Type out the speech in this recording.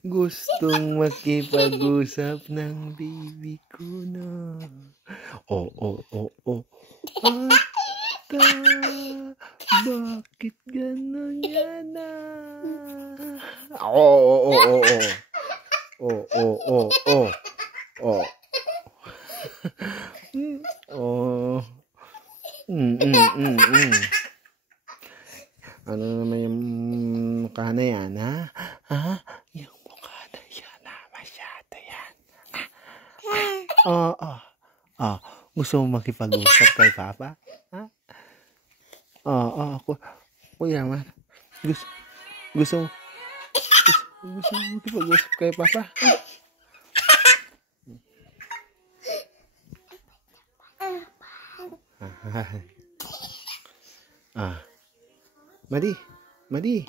Gustong makipag-usap ng bibi ko na. Oo. Ata, bakit gano'n yan na? Oo. Oo. Oh. Ano naman yung mukha na yan, ha? Ha? Yung mukha na yan, ha? Masyado yan. Oo. Gusto mo makipag-usap kay Papa? Ha? Oo. Kuya man. Gusto mo makipag-usap kay Papa? Madi.